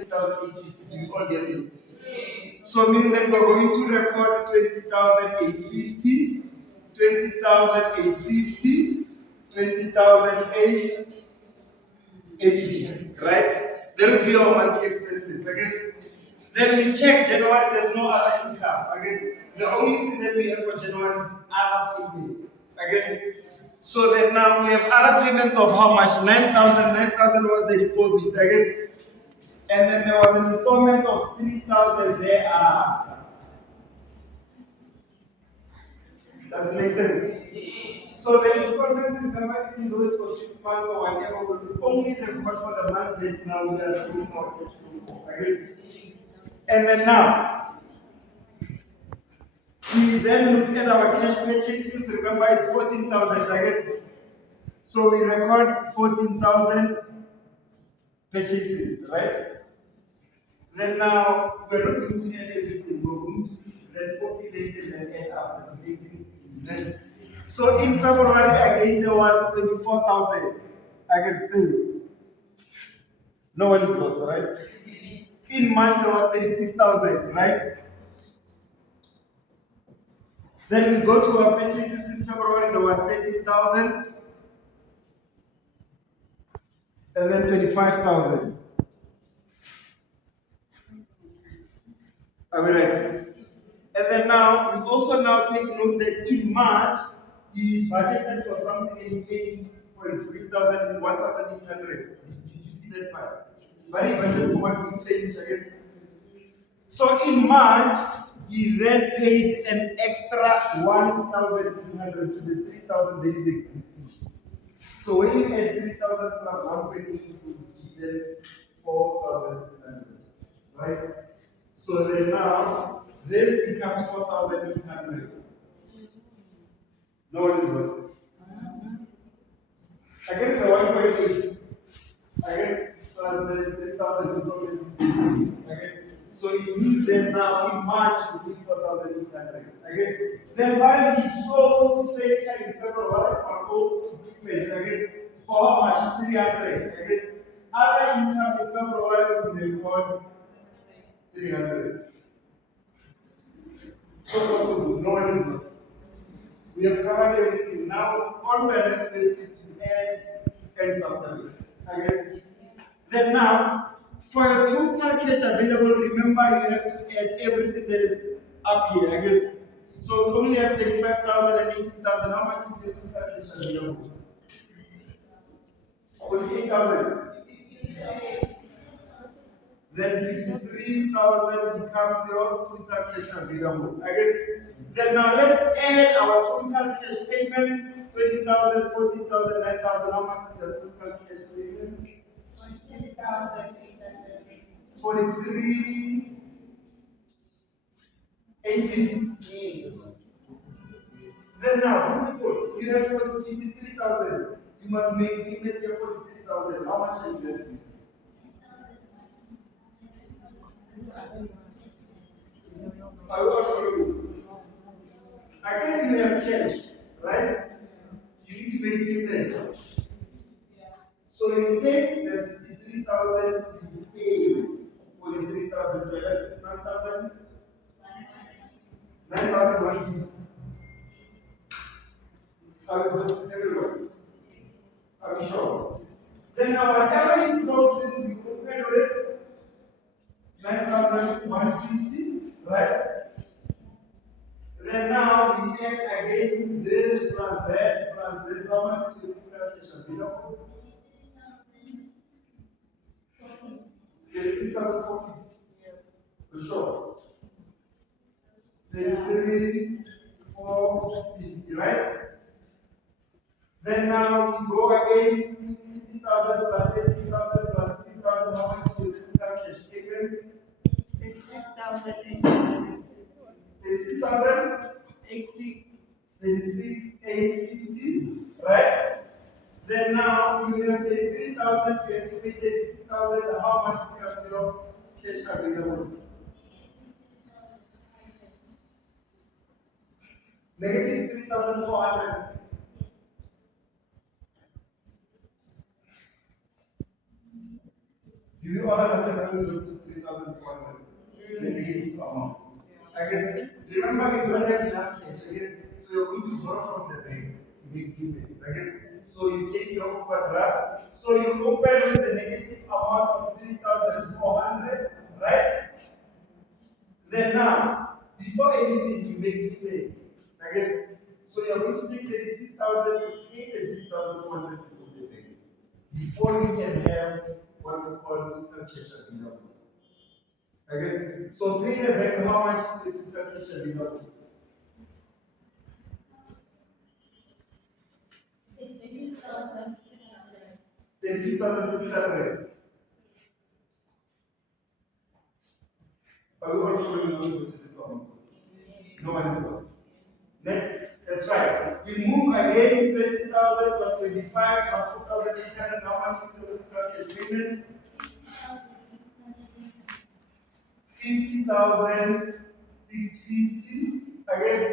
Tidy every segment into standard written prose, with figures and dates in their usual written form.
20,850. You all get it? So meaning that we're going to record 20,850, 20,850, 20,850, right? That will be our monthly expenses. Again, then we check January, there's no other income. Again, the only thing that we have for January is other payments. Again, so then now we have other payments of how much? 9,000. 9,000 was the deposit. Again, and then there was an installment of 3,000 thereafter. Does it make sense? So the installments, remember, even though it's for 6 months or whatever, will only record for the month that now we are doing our cash flow for. Again. And then now, we then look at our cash purchases. Remember, it's 14,000 again. So we record 14,000 purchases, right? Then now, we're not going to add everything. We're going to then populate and then add up to make things easy. So in February, again, there was 24,000 again sales. No one is lost, right? In March, there was 36,000, right? Then we go to our purchases in February, there was 13,000. And then 25,000. Are we right? And then now, we also now take note that in March, he budgeted for something and he paid for 3,000, 1,800. Did you see that part? But he budgeted for what we finish again. So in March, he then paid an extra 1,300 to the 3,000 that is existing. So when you add 3,000 plus 128, you then 4,300. Right? So then now, this becomes 4,800. No one is worth it. Again, the 1.8. Again, plus the 3,000. Again. So it means that now in March, we pay 4,800. Again. Then while he sold furniture in February on old equipment, again, for how much? 300. Again. Other income in February, we record 300. So good. No one is lost. We have covered everything. Now, all we are left with is to add and something. Again. Then now, for your total cash available, remember you have to add everything that is up here. Again. So we only have 35,000 and 18,000. How much is your total cash available? 48,000. Then 53,000 becomes your total cash available. Again. Then now let's add our total cash payment. 20,000, 14,000, 9,000. How much is your total cash payment? 43,850. Then now, people, you have 53,000. You must make payment here 43,000. How much are you left with? I will show you. Again, you have cash, right? You need to make payment. So you take the 53,000, you pay 43,000, 9,000, 9,150. Everyone. Are we sure? Then now whatever you close with, you open with 9,150, right? Then now we add again this plus that plus this. How much is your total cash available? 3,450. For sure. 33,450, right? Then now we go again 50,000 plus 80,000 plus 3,000. How much is your total cash taken? 36,850. 36,850, right? Then now you have 33,000, you have to pay 36,000. How much becomes your cash available? Negative 3,400. You Do you all understand how we go to 3,400? The negative amount. Again, remember you don't have enough cash. Again, so you're going to borrow from the bank to make payment. Again, so you take your overdraft. So you open with the negative amount of 3,400, right? Then now, before anything, you make payment. Again, so you're going to take 36,000 to pay the 3,400 to the bank before you can have what we call total cash available. Again, so pay the bank how much is the total cash available? 32,600. Are we all following on to this one? No one is lost. That's right. We move again 20,000 plus 25 plus 4,800. How much is the total payment? 50,650. Again,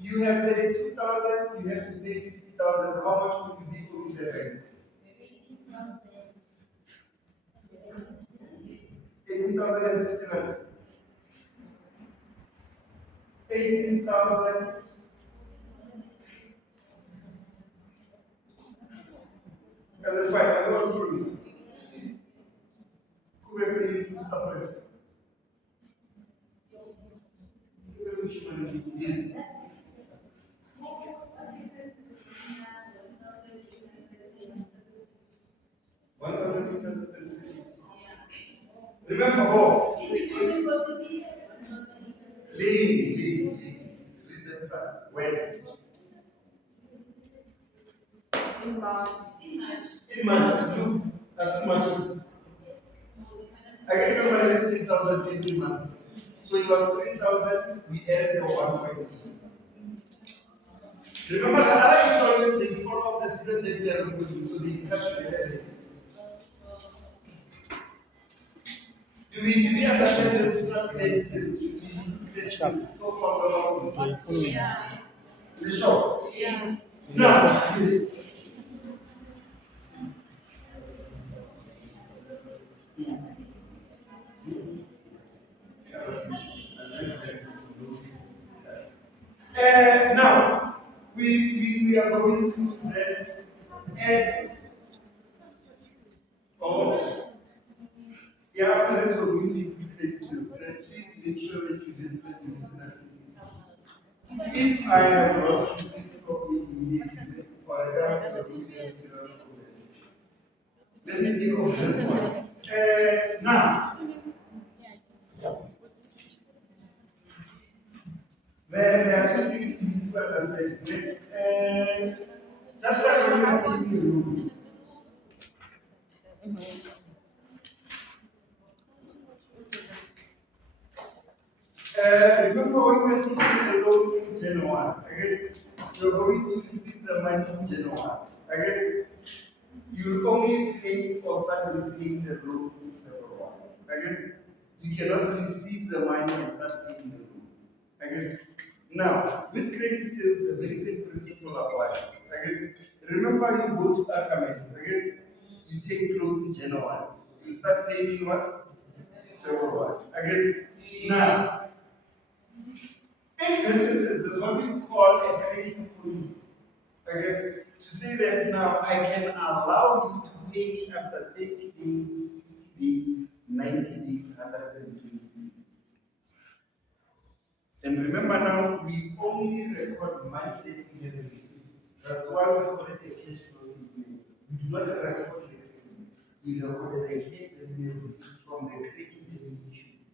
you have 32,000, you have to pay 50,000. How much would you be owing the bank? 18,000 and 1,500. 18,000. As a five, I go through. Who have been suppressed? Yes. One thousand. Remember how? Leave. Read the class. When? In March. Look, as much. I can remember 3,000 every month. So it was 3,000, we added the 1.8. Remember the other installment, they follow the student that we are looking, so they calculated it. Do we understand the total credit sales? Should be credit sales so far along? Yeah. You sure? Yeah. Now, yes. Now, we are going to then add, oh, yeah, after this, we're going to include credit sales. Please make sure that you listen and listen actively. If I have lost you, please stop me immediately, or else we're going to have a serious problem. Let me take off this one. Now, there are two things you need to understand. Just like when you are taking a loan, remember when you are taking a loan in January, okay? You're going to receive the money in January, okay? You only pay or start repaying the loan in February, okay? You cannot receive the money and start paying the loan, okay? Now, with credit sales, the very same principle applies, okay? Remember, you go to Ackermans, okay? You take clothes in January, you start paying what? February, okay? Now, in businesses, there's what we call a credit police. Okay? To say that now I can allow you to pay me after 30 days, 60 days, 90 days, 120 days. And remember now, we only record money that we have received. That's why we call it a cash flow statement. We do not record the credit. We record the cash that we have received from the credit that we issued.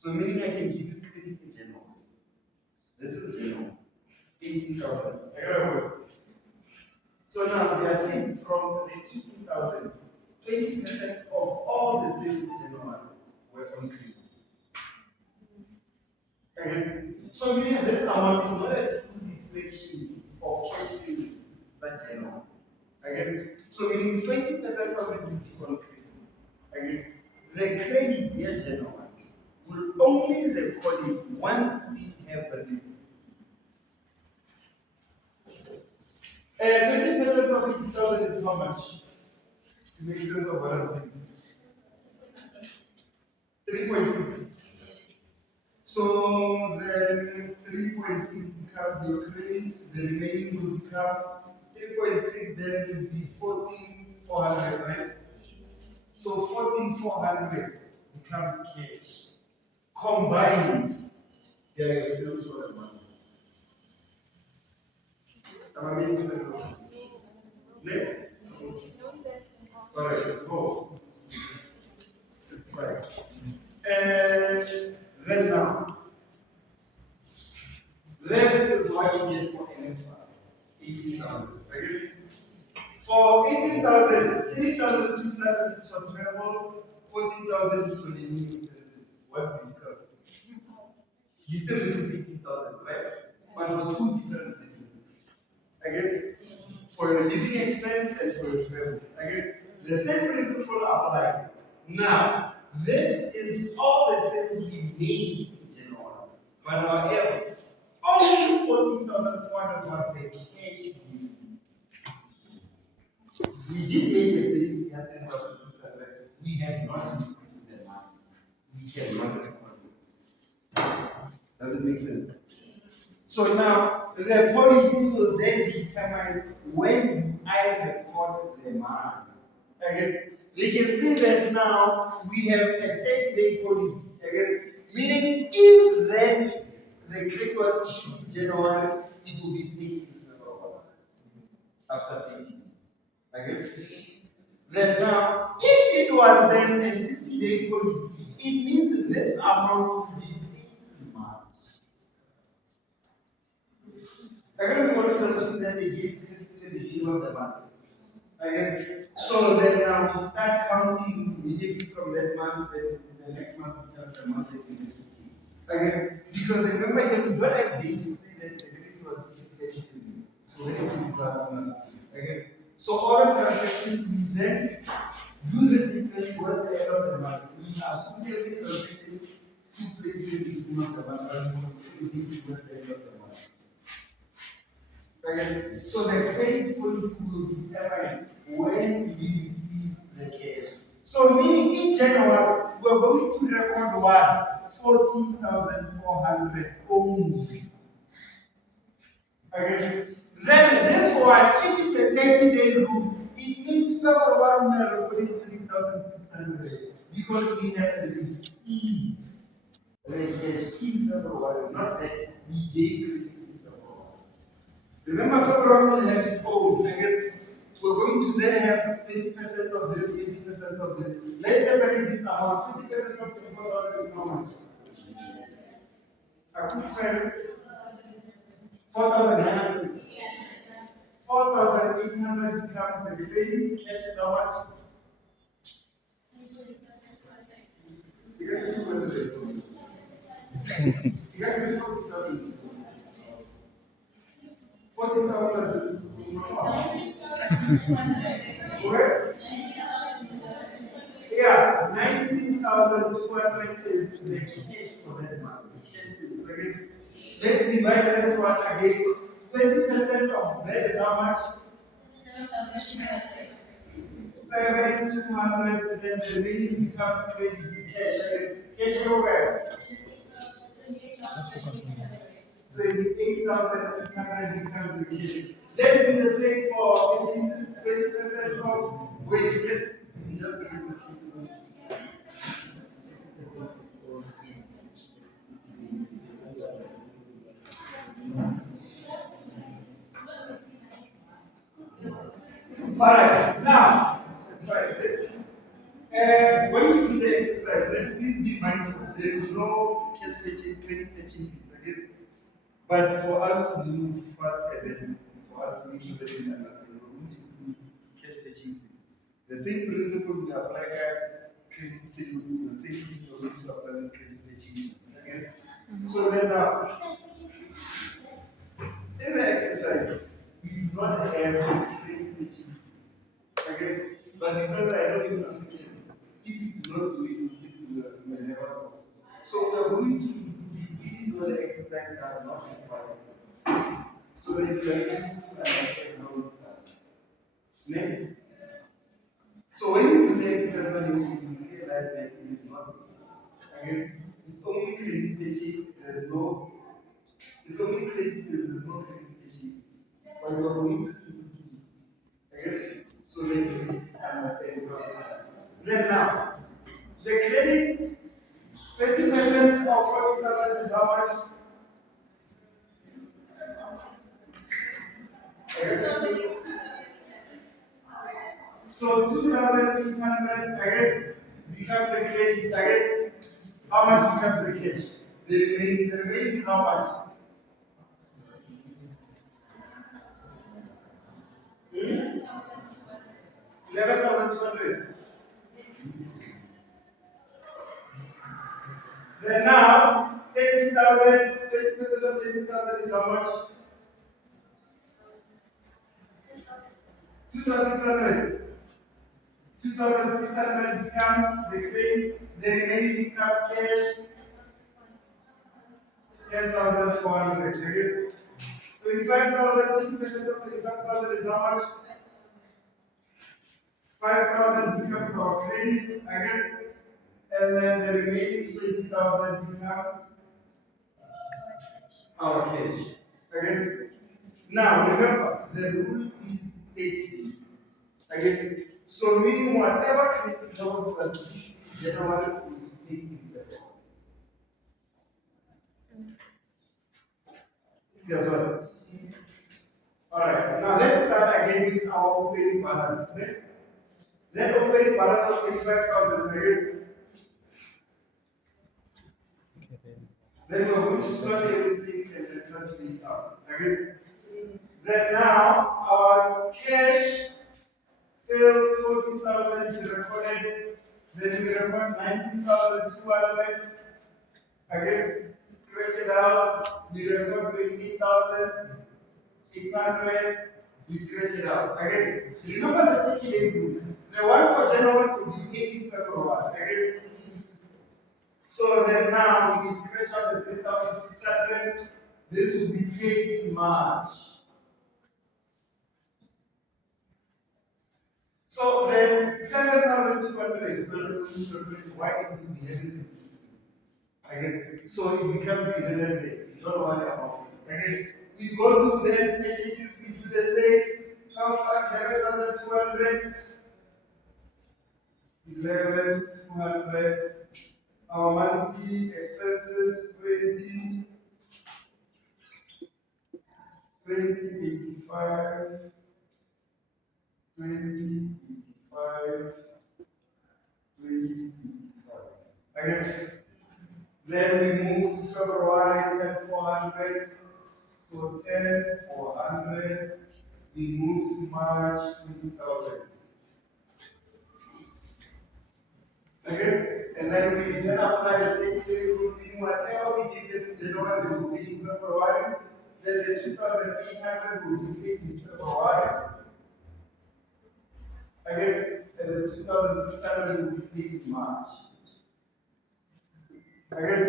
So meaning I can give you credit in general. This is, 18,000. I got a word. So now they are saying from the 18,000, 20% of all the sales in January were on credit. Okay. So meaning this amount is not a true reflection of cash sales that January. Again, so meaning 20% of it will be on credit. Again, the credit year January will only record it once we have a receipt. 20% of 80,000 is how much? To make sense of what I'm saying. 3.6. So then 3.6 becomes your credit, the remaining will become 3.6, then it will be 14,400, right? So 14,400 becomes cash. Combined, they are your sales for the month. Am I making sense? No? Alright, go. It's fine. And then now, this is what you get for NS funds. 18,000. Agree? For 18,000, 3,600 is for travel, 14,000 is for the new expenses. What's the difference? You still receive 18,000, right? But for two different reasons. Again, for your living expense and for your travel. Again, the same principle applies. Now, this is all the sales we made in January. But however, only 14,400 was the cash bills. We did make a sale, we had 10,600. We have not received the money. We cannot record it. Does it make sense? So now, the policy will then determine when I record the money. Again, we can see that now we have a 30-day policy. Again, meaning if then the credit was issued in January, it will be paid in February after 30 days. Okay? Then now, if it was then a 60-day policy, it means this amount will be paid in March. Again, we want to assume that they give credit to the beginning of the month. Again, so then now we start counting immediately from that month, and the next month becomes the month that we need to pay. Again, because remember here we don't have days to say that the credit was issued very soon. So when it is on us. Again, so all the transactions we then do the statement towards the end of the month. We assume every transaction took place in the beginning of the month and we conclude towards the end of the month. Okay. So the credit policy will determine when we receive the cash. So meaning in January, we're going to record what? 14,400 only. Okay. Then this one, if it's a 30-day rule, it means February we are recording 3,600 because we have received the cash in February, not that we gave credit in February. Remember, February will have its own. We're going to then have 20% of this, 20% of this. Let's separate this amount. 20% of 24,000 is how much? I could tell 4,900. 4,800 becomes the credit. Cash is how much? You guys can do it. You guys can do it. 14,000 where? Yeah, 19,200 is the cash for that month. Again. Let's divide this one again. 20% of that is how much? 7,200, then the remaining becomes credit cash. Cash over. Just focus on that. 28,800 becomes the cash. Let's do the same for purchases. 20% of wages. Just begin with Alright, now, let's try this. When you do the exercise, please be mindful. There is no cash purchase, credit purchases, okay? But for us to move fast and then for us to make sure that we understand, we're going to do cash purchases. The same principle we apply at credit sales is the same thing we're going to apply with credit purchases. Okay? So then now, in the exercise, we do not have credit purchases. Okay? But because I know you Africans, if you do not do it, you will never know. So we are going to give you the exercise that are not required. So that you are able to understand how it's done. Next. So when you do the exercise, when you realize that it is not Again, it's only credit purchase, there's no, it's only credit sales, there's no credit purchase. But we're going to again, so that you understand what then now, the credit, 20% of 40,000 is how much? So 2,800 again becomes the credit again. How much becomes the cash? The remaining is how much? 11,200. Then now, 30,000, 20% of 30,000 is how much? 2,600. 2,600 becomes the credit, the remaining becomes cash, 10,400. Again, 25,000, 20% of 25,000 is how much? 5,000 becomes our credit again, and then the remaining 20,000 becomes our cash. Again, now remember the rule is 80. Again, so meaning whatever credit levels that you generally will be paid in February. See as well. Alright, now let's start again with our opening balance. That opening balance was 35,000 again. Then we're going to start everything and then calculate out. Again. Then now our cash sales 40,000 is recorded. Then we record 19,200. Again, scratch it out. We record 28,800. We scratch it out. Again, remember the 30-day rule. The one for January will be paid in February. Again. So then now we scratch out the 3,600. This will be paid in March. So then 7,200 is going to why it will be having this. Again, so it becomes irrelevant. You don't worry about it. Again, we go to then purchases, we do the same. 11,200. 11,200. Our monthly expenses 2085, 2085, 2085. Again, then we move to February 10,400. So 10,400. We move to March 20,000. Okay? And then we then apply the 30-day rule, meaning whatever we did in January will be in February, then the 2,800 will be paid in February. Again, and the 2,600 will be paid in March. Again,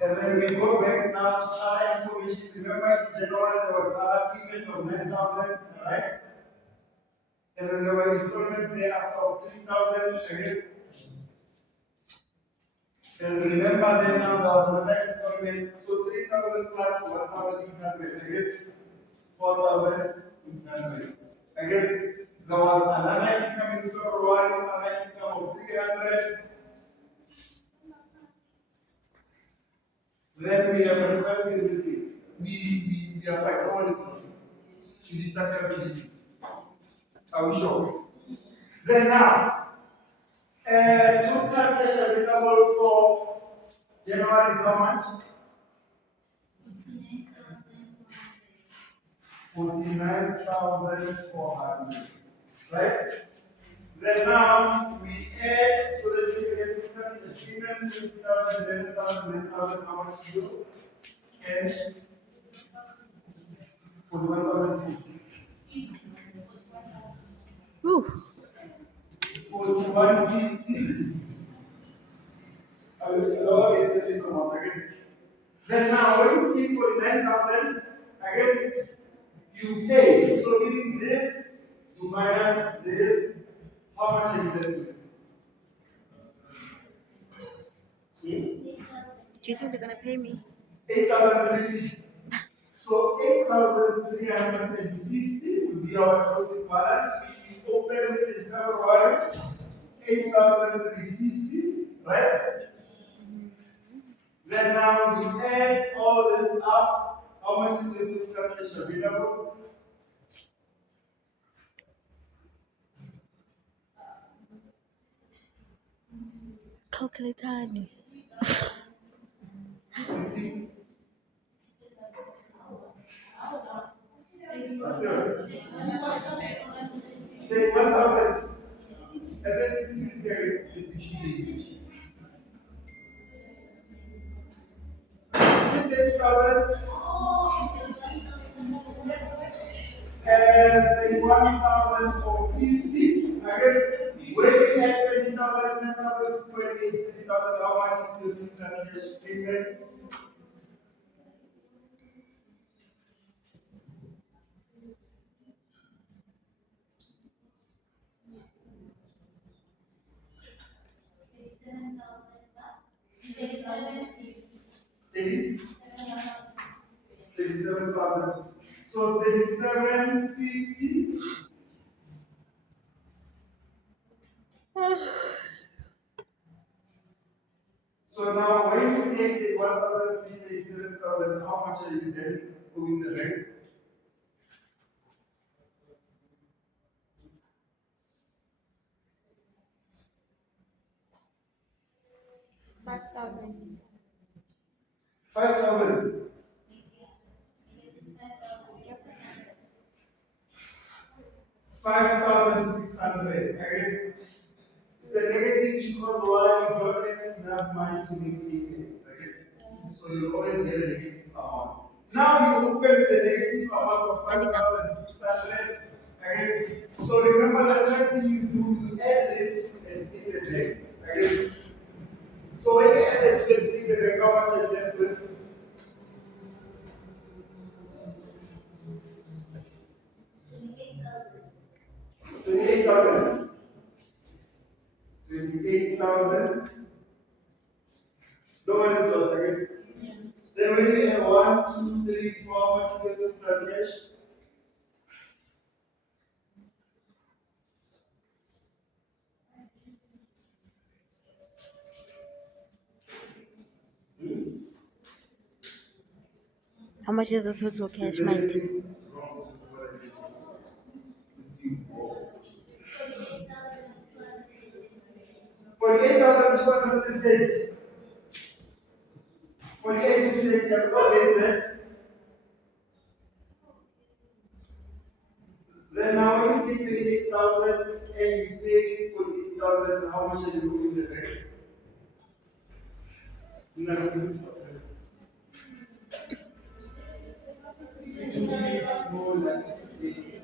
and then we go back now to other information. Remember in January there was another payment of 9,000, right? And then there were installments thereafter of 3,000 again. And remember then now there was another installment, so 3,000 plus 1,800, again 4,800. Again, there was another income in February, another income of 300. Then we have recorded everything. We are fine, no one is not. Should we start calculating? Are we sure? Then now, total cash available for January is how much? 49,400. Right? Then now we add so that we get the payments 20,000, 11,000, 11,000, how much to do? Cash 41,000. Ooh. 41,50. I will always just say from again. Then now when you take 49,000, again you pay. So meaning this, you minus this, how much are you left with? See? Do you think they're gonna pay me? 8,350. So 8,350 would be our closing balance, which we opened with in February. 8,350, right? Then now we add all this up. How much is your total cash available? Calculate tiny. 16. Then 1,000. And then 16 is 60 days. 30,000 and then 1,000 for 50. Again, when you add 20,000, 10,000, 28, 30,000, how much is your total cash payments? Thirty? 37,000. So 3750. So now when you take the 1,037,000, how much are you then owing the bank? $5,000. 5,000. 5,600. Again, it's a negative because why you don't have enough money to make payments. Okay? So you always get a negative amount. Now you open with a negative amount of 5,600. Again, so remember the first thing you do, you add this and pay the bank. Again, so when you add it and pay the bank, how much are you left with? 28,000. 28,000. No one is lost again. Then when you have 1, 2, 3, 4, how much is your total cash? How much is the total cash, mate? 48,230. 48,230. Then now when you take 28,000 and you pay 48,000, how much are you moving the bank? Nothing. More than 8.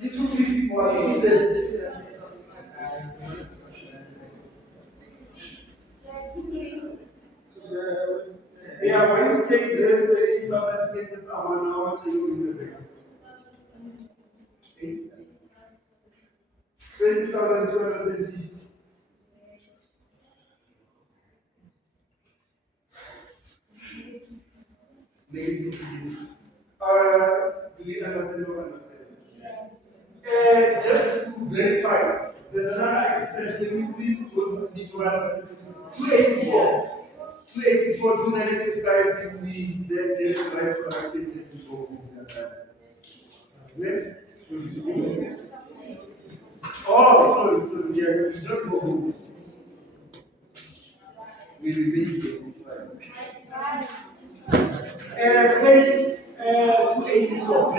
The 250 more, you did. Yeah, when you take this 28,000 pay this amount, how much are you in the bank? 20,250. Negative. Do you understand or understand? And just to verify, there's another exercise. Can you please go to this one? 284. 284, do that exercise. You will then get the right for activities to go. Next. Oh, sorry, yeah, we don't go home. We repeat it, it's fine. Page 284.